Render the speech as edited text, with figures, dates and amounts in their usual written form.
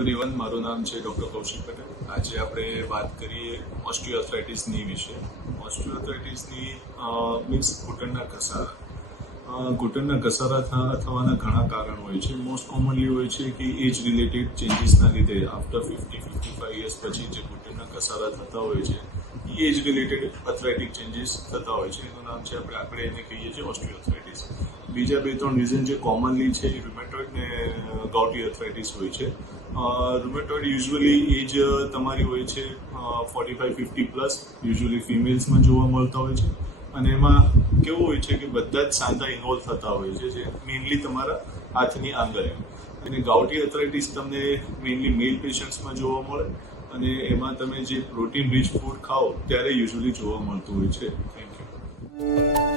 Everyone, મારું નામ છે ડૉક્ટર કૌશિક પટેલ. આજે આપણે વાત કરીએ ઓસ્ટિયોઆર્થ્રાઇટિસની વિશે. ઓસ્ટિયોઆર્થ્રાઇટિસની મીન્સ ઘૂંટણના ઘસારા. ઘૂંટણના ઘસારા થવાના ઘણા કારણો હોય છે. મોસ્ટ કોમનલી હોય છે કે એજ રિલેટેડ ચેન્જીસના લીધે આફ્ટર 50-55 યર્સ પછી જે ઘૂંટણના ઘસારા થતા હોય છે એ એજ રિલેટેડ આર્થ્રાઇટિક ચેન્જીસ થતા હોય છે. એનું નામ છે આપણે એને કહીએ છીએ ઓસ્ટિયોઆર્થ્રાઇટિસ. બીજા 2-3 રીઝન જે કોમનલી છે એ રુમેટોઇડ ને ગાઉટી આર્થ્રાઇટિસ હોય છે. રુમેટોઇડ યુઝ્યુઅલી એજ તમારી હોય છે 45-50 પ્લસ, યુઝ્યુઅલી ફિમેલ્સમાં જોવા મળતા હોય છે. અને એમાં કેવું હોય છે કે બધા જ સાંધા ઇન્વોલ્વ થતા હોય છે, જે મેઇનલી તમારા હાથની આંગળીઓ. અને ગાઉટી આર્થ્રાઇટિસ તમને મેઇનલી મેલ પેશન્ટ્સમાં જોવા મળે, અને એમાં તમે જે પ્રોટીન રીચ ફૂડ ખાઓ ત્યારે યુઝ્યુઅલી જોવા મળતું હોય છે. Thank you.